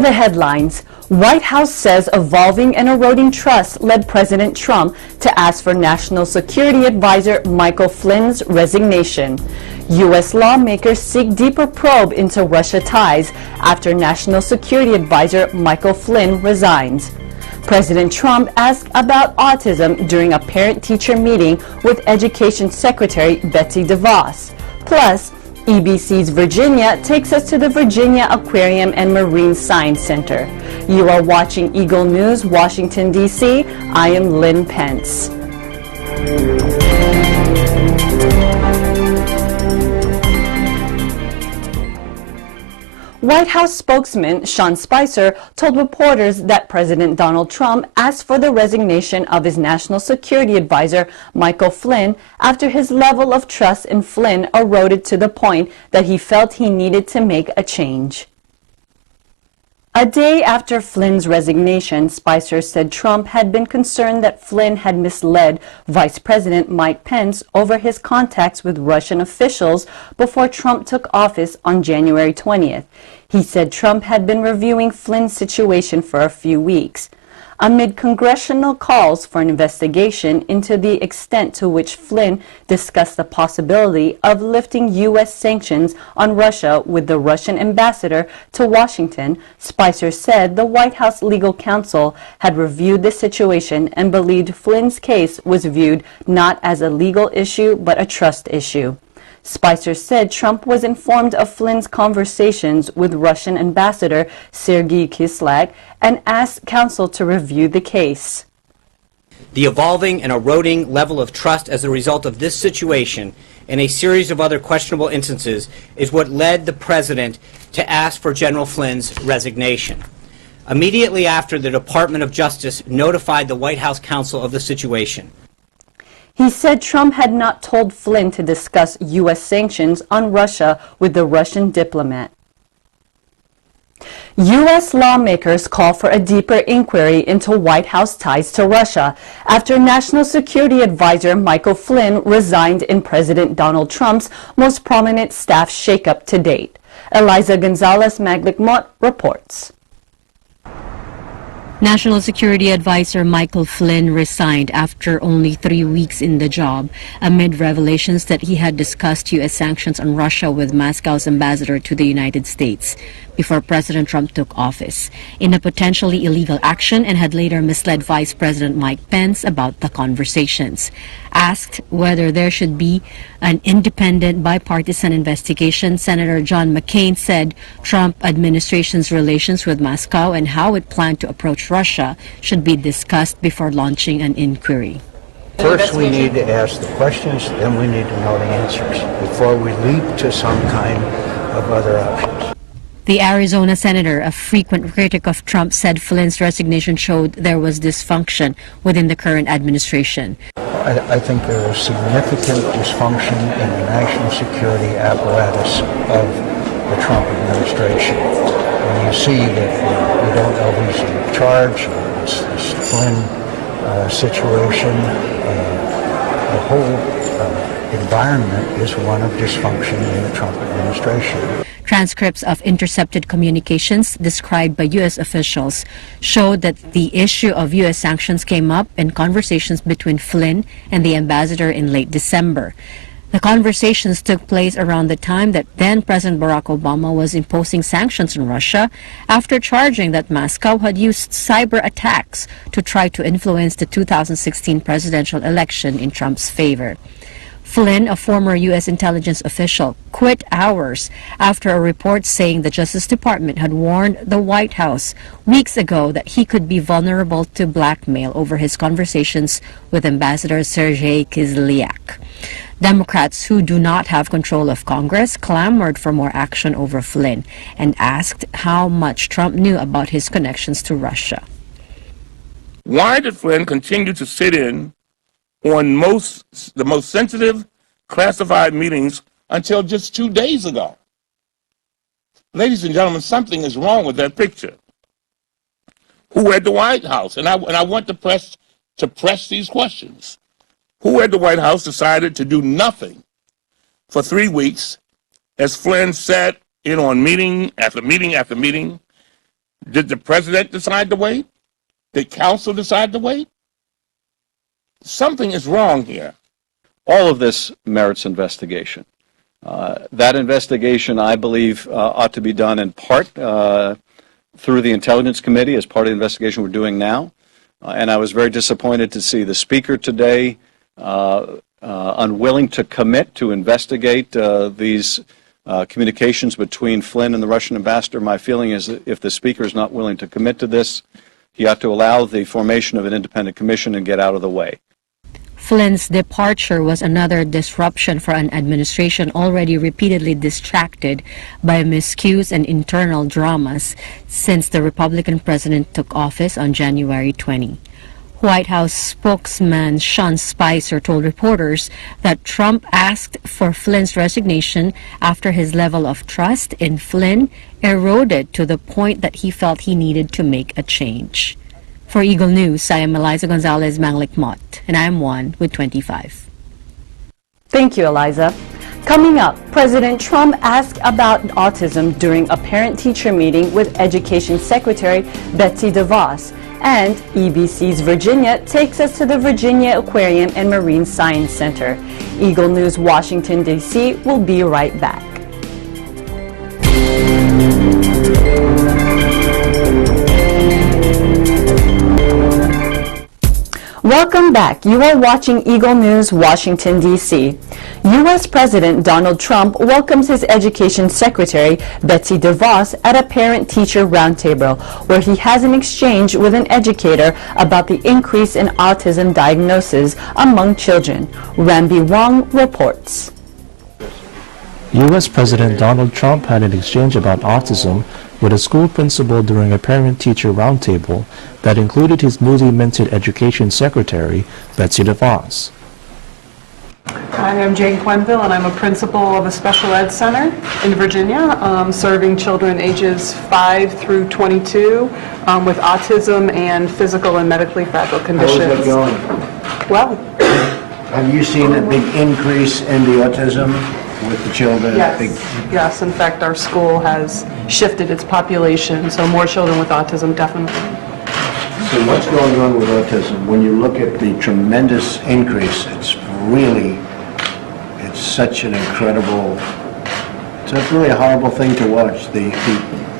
For the headlines, White House says evolving and eroding trust led President Trump to ask for National Security Advisor Michael Flynn's resignation. U.S. lawmakers seek deeper probe into Russia ties after National Security Advisor Michael Flynn resigns. President Trump asked about autism during a parent-teacher meeting with Education Secretary Betsy DeVos. Plus, EBC's Virginia takes us to the Virginia Aquarium and Marine Science Center. You are watching Eagle News, Washington, D.C. I am Lynn Pence. White House spokesman Sean Spicer told reporters that President Donald Trump asked for the resignation of his National Security Advisor Michael Flynn after his level of trust in Flynn eroded to the point that he felt he needed to make a change. A day after Flynn's resignation, Spicer said Trump had been concerned that Flynn had misled Vice President Mike Pence over his contacts with Russian officials before Trump took office on January 20th. He said Trump had been reviewing Flynn's situation for a few weeks. Amid congressional calls for an investigation into the extent to which Flynn discussed the possibility of lifting U.S. sanctions on Russia with the Russian ambassador to Washington, Spicer said the White House legal counsel had reviewed the situation and believed Flynn's case was viewed not as a legal issue but a trust issue. Spicer said Trump was informed of Flynn's conversations with Russian Ambassador Sergei Kislyak and asked counsel to review the case. The evolving and eroding level of trust as a result of this situation and a series of other questionable instances is what led the president to ask for General Flynn's resignation. Immediately after the Department of Justice notified the White House counsel of the situation, he said Trump had not told Flynn to discuss U.S. sanctions on Russia with the Russian diplomat. U.S. lawmakers call for a deeper inquiry into White House ties to Russia after National Security Advisor Michael Flynn resigned in President Donald Trump's most prominent staff shakeup to date. Eliza Gonzalez-Maglicmot reports. National Security Advisor Michael Flynn resigned after only 3 weeks in the job, amid revelations that he had discussed U.S. sanctions on Russia with Moscow's ambassador to the United States before President Trump took office, in a potentially illegal action, and had later misled Vice President Mike Pence about the conversations. Asked whether there should be an independent bipartisan investigation, Senator John McCain said Trump administration's relations with Moscow and how it planned to approach Russia should be discussed before launching an inquiry. First, we need to ask the questions, then we need to know the answers before we leap to some kind of other options. The Arizona senator, a frequent critic of Trump, said Flynn's resignation showed there was dysfunction within the current administration. I think there is significant dysfunction in the national security apparatus of the Trump administration. When you see that you don't know who's in charge, this Flynn situation, the whole environment is one of dysfunction in the Trump administration. Transcripts of intercepted communications described by U.S. officials showed that the issue of U.S. sanctions came up in conversations between Flynn and the ambassador in late December. The conversations took place around the time that then President Barack Obama was imposing sanctions on Russia after charging that Moscow had used cyber attacks to try to influence the 2016 presidential election in Trump's favor. Flynn, a former U.S. intelligence official, quit hours after a report saying the Justice Department had warned the White House weeks ago that he could be vulnerable to blackmail over his conversations with Ambassador Sergei Kislyak. Democrats who do not have control of Congress clamored for more action over Flynn and asked how much Trump knew about his connections to Russia. Why did Flynn continue to sit in on the most sensitive classified meetings until just 2 days ago? Ladies and gentlemen, something is wrong with that picture. Who at the White House? And I want to press these questions. Who at the White House decided to do nothing for 3 weeks as Flynn sat in on meeting after meeting after meeting Did the president decide to wait? Did council decide to wait? Something is wrong here. All of this merits investigation. That investigation, I believe, ought to be done in part through the Intelligence Committee as part of the investigation we're doing now. And I was very disappointed to see the Speaker today unwilling to commit to investigate these communications between Flynn and the Russian ambassador. My feeling is that if the Speaker is not willing to commit to this, he ought to allow the formation of an independent commission and get out of the way. Flynn's departure was another disruption for an administration already repeatedly distracted by miscues and internal dramas since the Republican president took office on January 20. White House spokesman Sean Spicer told reporters that Trump asked for Flynn's resignation after his level of trust in Flynn eroded to the point that he felt he needed to make a change. For Eagle News, I am Eliza Gonzalez Manglik-Mott, and I am one with 25. Thank you, Eliza. Coming up, President Trump asked about autism during a parent-teacher meeting with Education Secretary Betsy DeVos. And EBC's Virginia takes us to the Virginia Aquarium and Marine Science Center. Eagle News, Washington, D.C. will be right back. Welcome back. You are watching Eagle News, Washington, D.C. U.S. President Donald Trump welcomes his Education Secretary, Betsy DeVos, at a parent-teacher roundtable, where he has an exchange with an educator about the increase in autism diagnosis among children. Rambi Wong reports. U.S. President Donald Trump had an exchange about autism with a school principal during a parent-teacher roundtable that included his newly minted Education Secretary, Betsy DeVos. Hi, I'm Jane Quenville, and I'm a principal of a special ed center in Virginia, serving children ages 5 through 22 with autism and physical and medically fragile conditions. How is that going? Well, Have you seen a big increase in the autism with the children? yes. In fact, our school has shifted its population, so more children with autism, definitely. So what's going on with autism? When you look at the tremendous increase, it's such an incredible, it's really a horrible thing to watch, the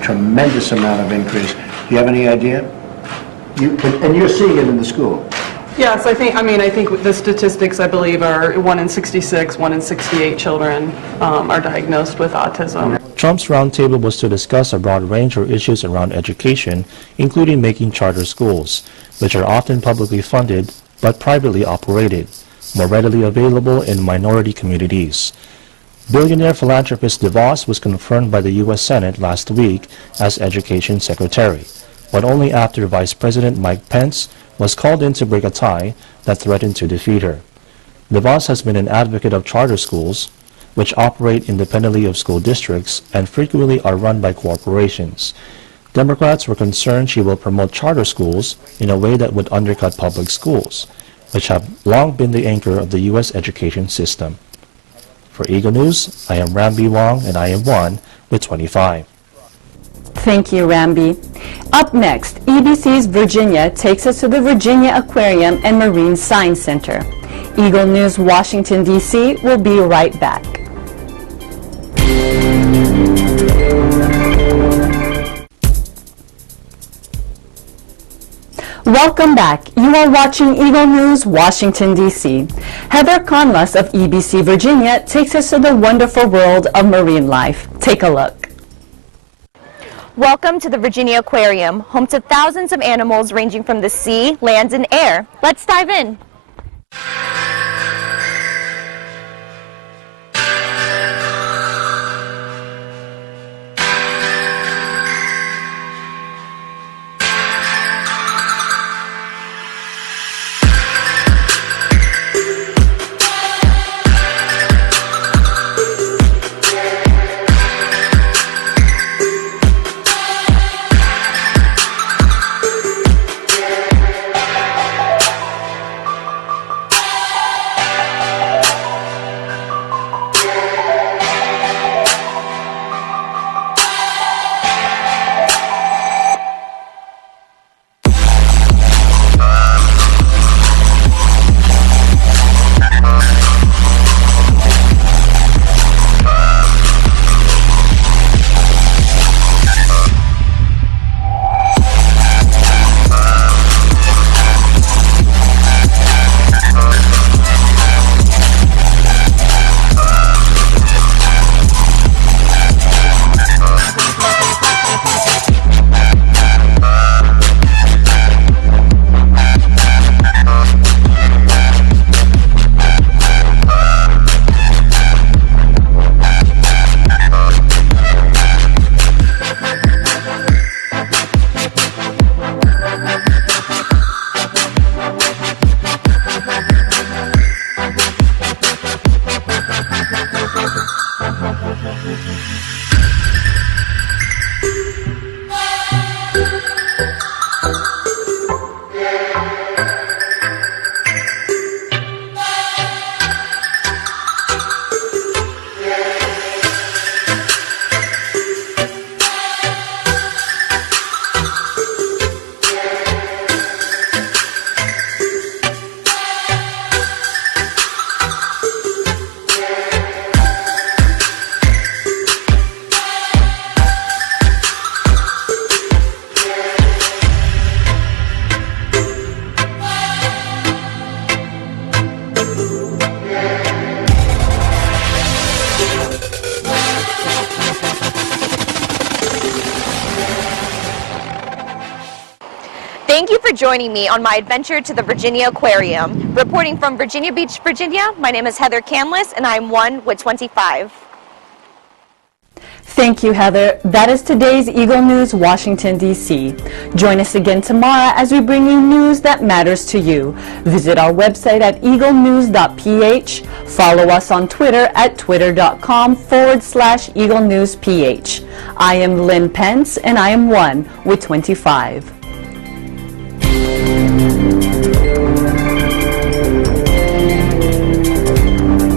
tremendous amount of increase. Do you have any idea? And you're seeing it in the school. Yes, I think the statistics, I believe, are 1 in 66, 1 in 68 children are diagnosed with autism. Trump's roundtable was to discuss a broad range of issues around education, including making charter schools, which are often publicly funded but privately operated, more readily available in minority communities. Billionaire philanthropist DeVos was confirmed by the U.S. Senate last week as Education Secretary, but only after Vice President Mike Pence was called in to break a tie that threatened to defeat her. DeVos has been an advocate of charter schools, which operate independently of school districts and frequently are run by corporations. Democrats were concerned she will promote charter schools in a way that would undercut public schools, which have long been the anchor of the U.S. education system. For Eagle News, I am Rambi Wong, and I am one with 25. Thank you, Rambi. Up next, EBC's Virginia takes us to the Virginia Aquarium and Marine Science Center. Eagle News, Washington, D.C. will be right back. Welcome back. You are watching Eagle News, Washington, D.C. Heather Conless of EBC Virginia takes us to the wonderful world of marine life. Take a look. Welcome to the Virginia Aquarium, home to thousands of animals ranging from the sea, land, and air. Let's dive in. you for joining me on my adventure to the Virginia Aquarium. Reporting from Virginia Beach, Virginia, my name is Heather Canlis, and I'm 1 with 25. Thank you, Heather. That is today's Eagle News, Washington, D.C. Join us again tomorrow as we bring you news that matters to you. Visit our website at eaglenews.ph. Follow us on Twitter at twitter.com/EagleNewsPH. I am Lynn Pence, and I am 1 with 25.